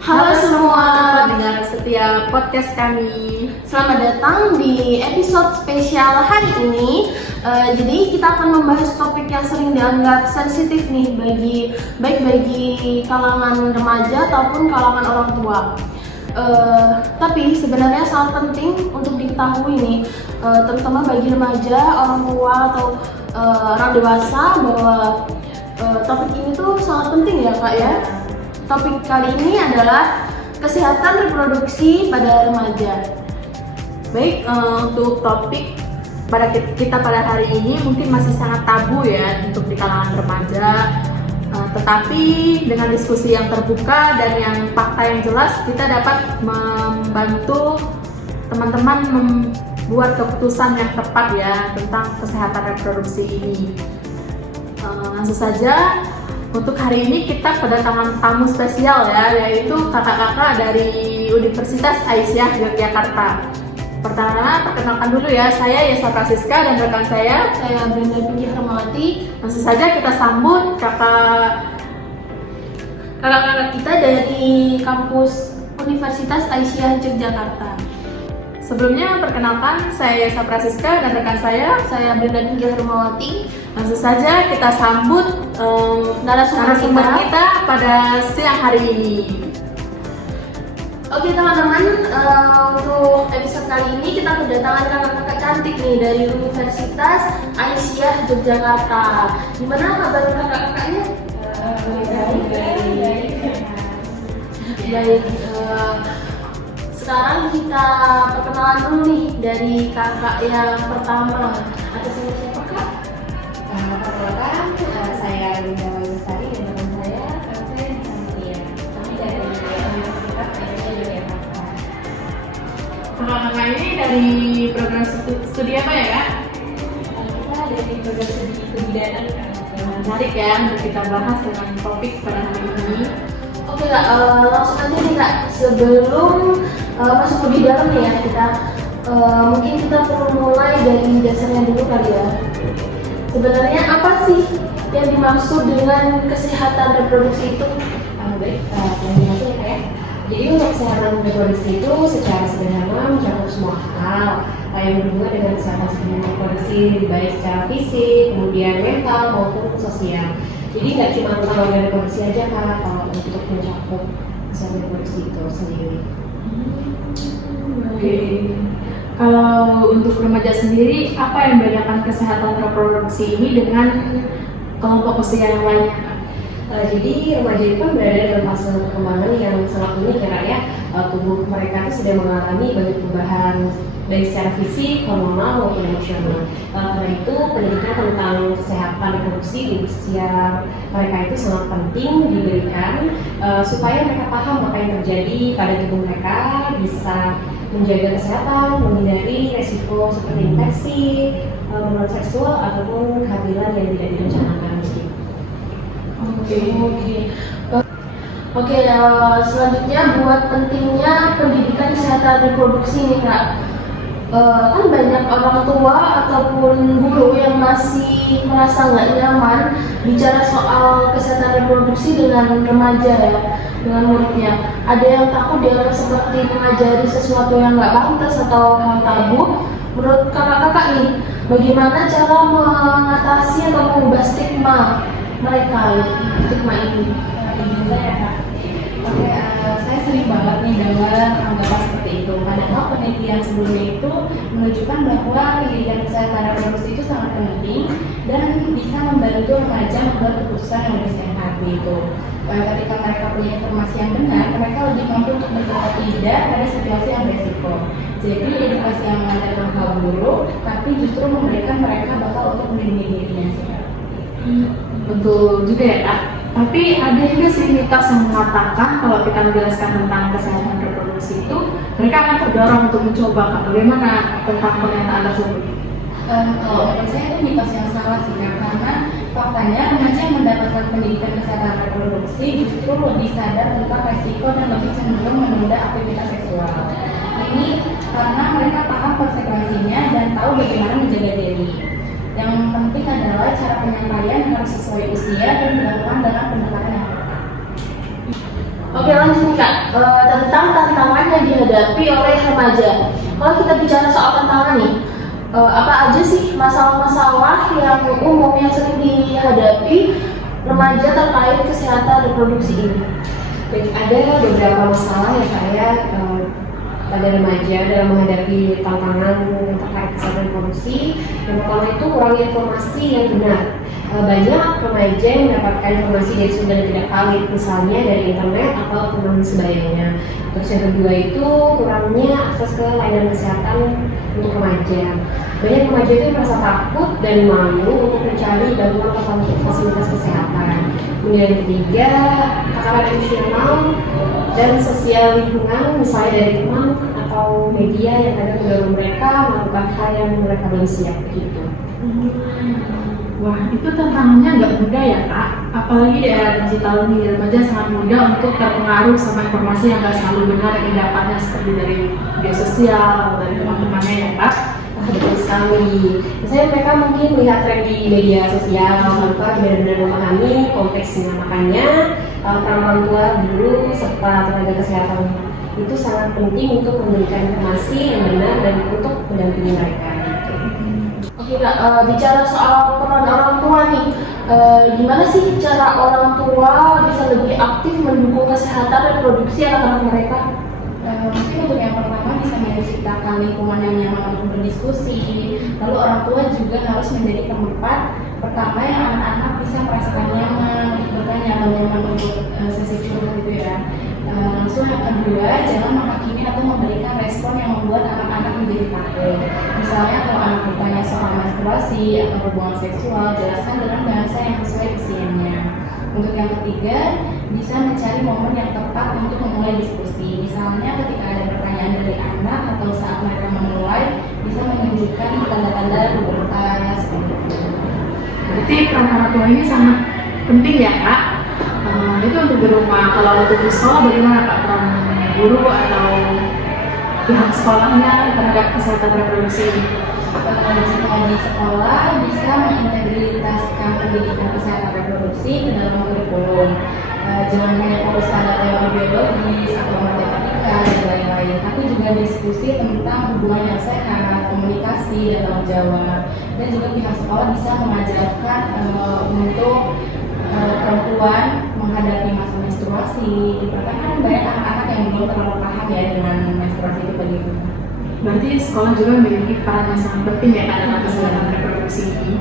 Halo semua pendengar setiap podcast kami. selamat datang di episode spesial hari ini. Jadi kita akan membahas topik yang sering dianggap sensitif nih baik bagi kalangan remaja ataupun kalangan orang tua. Tapi sebenarnya sangat penting untuk diketahui nih, terutama bagi remaja, orang tua atau orang dewasa bahwa topik ini tuh sangat penting ya Kak ya. Topik kali ini adalah kesehatan reproduksi pada remaja. Baik, untuk topik kita pada hari ini mungkin masih sangat tabu ya untuk di kalangan remaja. Tetapi dengan diskusi yang terbuka dan yang fakta yang jelas, kita dapat membantu teman-teman membuat keputusan yang tepat ya tentang kesehatan reproduksi ini. Langsung saja, untuk hari ini kita kedatangan tamu spesial ya, yaitu kakak-kakak dari Universitas Aisyah Yogyakarta. Pertama, perkenalkan dulu ya, saya Yesa Prasiska dan rekan saya Brenda Pinky Hermawati. Langsung saja kita sambut Kakak-kakak kita dari kampus Universitas Aisyah Yogyakarta. Sebelumnya, perkenalkan saya Yesa Prasiska dan rekan saya Brenda Pinky Hermawati. Langsung saja kita sambut narasumber kita pada siang hari ini. Oke teman-teman, untuk episode kali ini kita kedatangan kakak-kakak cantik nih dari Universitas Aisyah Yogyakarta. Gimana kabar kakak-kakaknya? Baik. Sekarang kita perkenalan dulu nih dari kakak yang pertama. Atas nama siapa kak? Perkenalkan, saya Linda Lestari dan teman saya Alfred Santia. Kami dari Universitas Aisyah Yogyakarta. Kakak-kakak ini dari program studi apa ya kak? Kita dari program studi kebidanan Yang menarik ya untuk kita bahas dengan topik pada hari ini. Oke kak, langsung aja nih kak. Sebelum masuk lebih dalam nih ya kita, mungkin kita perlu mulai dari dasarnya dulu kali ya. Sebenarnya apa sih yang dimaksud dengan kesehatan reproduksi itu? Baik, terima kasih ya Kak ya. Jadi untuk kesehatan reproduksi itu secara sederhana mencakup semua hal yang berhubungan dengan kesehatan sebelum reproduksi, baik secara fisik, kemudian mental maupun sosial. Jadi nggak cuma tentang organ reproduksi aja Kak, kalau untuk mencakup kesehatan reproduksi itu sendiri. Oke. Kalau untuk remaja sendiri, apa yang membedakan kesehatan reproduksi ini dengan kelompok usia yang lainnya? Jadi remaja itu kan berada dalam fase perkembangan yang sangat unik ya Kak ya. Tubuh mereka itu sedang mengalami banyak perubahan baik secara fisik, hormonal maupun emosional. Karena itu pendidikan tentang kesehatan reproduksi di usia mereka itu sangat penting diberikan supaya mereka paham apa yang terjadi pada tubuh mereka, bisa menjaga kesehatan, menghindari resiko seperti infeksi, hubungan seksual ataupun kehamilan yang tidak direncanakan. Oke, selanjutnya buat pentingnya pendidikan kesehatan reproduksi nih kak. Kan banyak orang tua ataupun guru yang masih merasa nggak nyaman bicara soal kesehatan reproduksi dengan remaja ya, dengan muridnya. Ada yang takut dianggap seperti mengajari sesuatu yang nggak pantas atau hal tabu. Menurut kakak-kakak nih, bagaimana cara mengatasi atau mengubah stigma mereka, stigma ini? Izin saya Kak. Oke, saya sering banget nih dengar anggapan seperti itu. Padahal penelitian sebelumnya itu menunjukkan bahwa pendidikan kesehatan reproduksi itu sangat penting dan bisa membantu remaja membuat keputusan yang lebih sehat gitu. Ketika mereka punya informasi yang benar, mereka lebih mampu untuk berkata tidak pada situasi yang beresiko. Jadi edukasi yang mengandalkan hal buruk, tapi justru memberikan mereka bakal untuk melindungi dirinya sih Kak. Betul juga ya kak. Tapi ada juga sih mitos yang mengatakan kalau kita menjelaskan tentang kesehatan reproduksi itu, mereka akan terdorong untuk mencoba. Kak, bagaimana tentang pernyataan tersebut? Kalau menurut saya itu mitos yang salah sih Kak, karena faktanya remaja yang mendapatkan pendidikan kesehatan reproduksi justru lebih sadar tentang resiko dan lebih cenderung menunda aktivitas seksual. Ini karena mereka paham konsekuensinya dan tahu bagaimana menjaga diri. Yang penting adalah cara penyampaian harus sesuai usia dan dilakukan dalam pendekatan yang tepat. Oke Oke, lanjut nih Kak. Tentang tantangan yang dihadapi oleh remaja. Kalau kita bicara soal tantangan nih, apa aja sih masalah-masalah yang umum yang sering dihadapi remaja terkait kesehatan reproduksi ini? Baik, ada beberapa masalah ya Kak ya, pada remaja dalam menghadapi tantangan terkait kesehatan reproduksi. Yang pertama itu kurangnya informasi yang benar. Banyak remaja yang mendapatkan informasi dari sumber yang tidak valid, misalnya dari internet atau teman sebayanya. Terus yang kedua itu kurangnya akses ke layanan kesehatan untuk remaja. Banyak remaja itu merasa takut dan malu untuk mencari bantuan atau fasilitas kesehatan. Kemudian yang ketiga, tekanan emosional dan sosial lingkungan, misalnya dari teman atau media yang kadang mendorong mereka melakukan hal yang mereka belum siap begitu. Wah, itu tantangannya nggak mudah ya Kak. Apalagi di era digital nih, remaja sangat mudah untuk terpengaruh sama informasi yang nggak selalu benar yang didapatnya seperti dari media sosial atau dari teman-temannya ya Kak. Betul sekali. Misalnya mereka mungkin melihat tren di media sosial tanpa benar-benar memahami konteksnya. Makanya peran orang tua, guru, serta tenaga kesehatan itu sangat penting untuk memberikan informasi yang benar dan untuk mendampingi mereka. Oke Kak, bicara soal peran orang tua nih, gimana sih cara orang tua bisa lebih aktif mendukung kesehatan reproduksi anak-anak mereka? Mungkin untuk yang pertama bisa menciptakan lingkungan yang nyaman untuk berdiskusi. Lalu orang tua juga harus menjadi tempat pertama yang anak-anak bisa merasakan nyaman untuk bertanya atau nyaman untuk sesi curhat gitu ya. Langsung yang kedua, jangan menghakimi atau memberikan respon yang membuat anak-anak menjadi takut. Misalnya kalau anak bertanya soal menstruasi atau hubungan seksual, jelaskan dengan bahasa yang sesuai usianya. Untuk yang ketiga, bisa mencari momen yang tepat untuk memulai diskusi. Misalnya ketika ada pertanyaan dari anak atau saat mereka memulai, bisa menunjukkan tanda-tanda bertanya seperti itu. Berarti peran orang tua ini sangat penting ya Kak. Itu untuk di rumah. Kalau untuk di sekolah bagaimana Kak, peran guru atau pihak sekolahnya terhadap kesehatan reproduksi ini? Jika di sekolah bisa mengintegritaskan pendidikan kesehatan reproduksi ke dalam kurikulum. Jangan hanya fokus pada teori biologis atau matematika dan lain-lain, tapi juga diskusi tentang hubungan yang sehat, komunikasi dan tanggung jawab. Dan juga pihak sekolah bisa mengajarkan untuk perempuan menghadapi masa menstruasi. Karena kan banyak anak-anak yang belum terlalu paham ya dengan menstruasi itu bagaimana. Berarti sekolah juga memiliki peran yang sangat penting ya Kak dalam kesehatan reproduksi ini.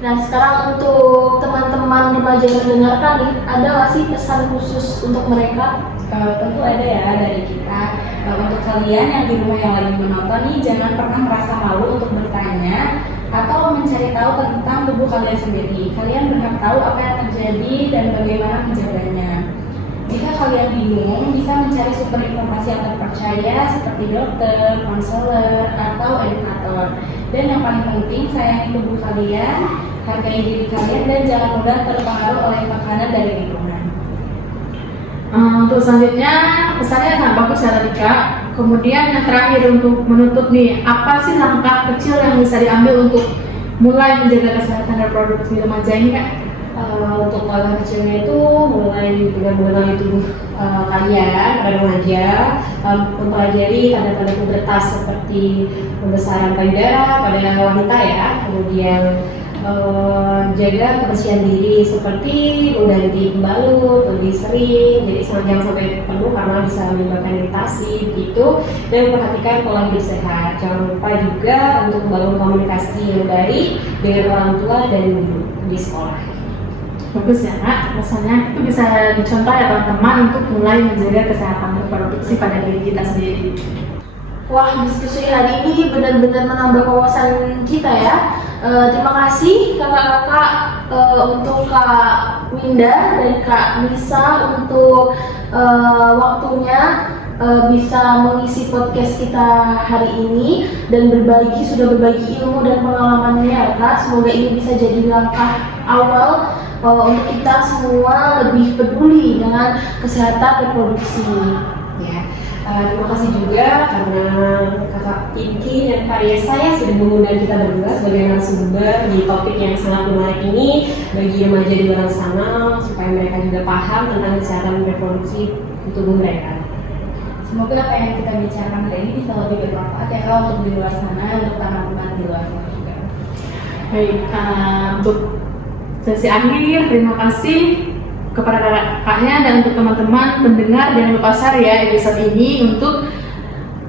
Nah, sekarang untuk teman-teman remaja yang mendengarkan nih, ada nggak sih pesan khusus untuk mereka? Tentu ada ya dari kita. Untuk kalian yang di rumah yang lagi menonton nih, jangan pernah merasa malu untuk bertanya atau mencari tahu tentang tubuh kalian sendiri. Kalian berhak tahu apa yang terjadi dan bagaimana menjaganya. Jika kalian bingung, bisa mencari sumber informasi yang terpercaya seperti dokter, konselor, atau edukator. Dan yang paling penting, sayangi tubuh kalian, hargai diri kalian, dan jangan mudah terpengaruh oleh makanan dari lingkungan. Untuk selanjutnya, pesannya sangat bagus ya tadi Kak. Kemudian yang terakhir untuk menutup nih, apa sih langkah kecil yang bisa diambil untuk mulai menjaga kesehatan reproduksi remaja ini Kak? Untuk langkah kecilnya itu mulai dengan mengenali tubuh kalian pada remaja, mempelajari tanda-tanda pubertas seperti pembesaran payudara pada wanita ya, kemudian jaga kebersihan diri seperti mengganti pembalut lebih sering, jadi jangan sampai penuh karena bisa menyebabkan iritasi begitu, dan memperhatikan pola hidup sehat. Jangan lupa juga untuk membangun komunikasi yang baik dengan orang tua dan guru di sekolah. Bagus ya Kak, rasanya itu bisa dicontoh ya teman-teman untuk mulai menjaga kesehatan reproduksi pada diri kita sendiri. Wah, diskusi hari ini benar-benar menambah wawasan kita ya. Terima kasih kakak-kakak untuk Kak Winda dan Kak Nisa untuk waktunya bisa mengisi podcast kita hari ini dan sudah berbagi ilmu dan pengalamannya ya Kak. Semoga ini bisa jadi langkah awal untuk kita semua lebih peduli dengan kesehatan reproduksi. Ya, Terima kasih juga karena Kakak Pinky dan Kak Yesa ya sudah mengundang kita berdua sebagai narasumber di topik yang sangat menarik ini bagi remaja di luar sana supaya mereka juga paham tentang kesehatan reproduksi tubuh mereka. Semoga apa yang kita bicarakan hari ini bisa lebih bermanfaat ya Kak untuk di luar sana, untuk teman-teman di luar sana juga. Baik, untuk sesi akhir, terima kasih kepada kakaknya dan untuk teman-teman pendengar. Jangan lupa share ya episode ini untuk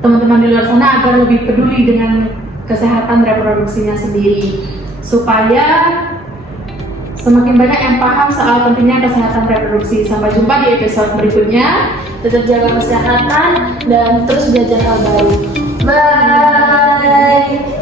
teman-teman di luar sana agar lebih peduli dengan kesehatan reproduksinya sendiri, supaya semakin banyak yang paham soal pentingnya kesehatan reproduksi. Sampai jumpa di episode berikutnya. Tetap jaga kesehatan dan terus belajar hal baru. Bye.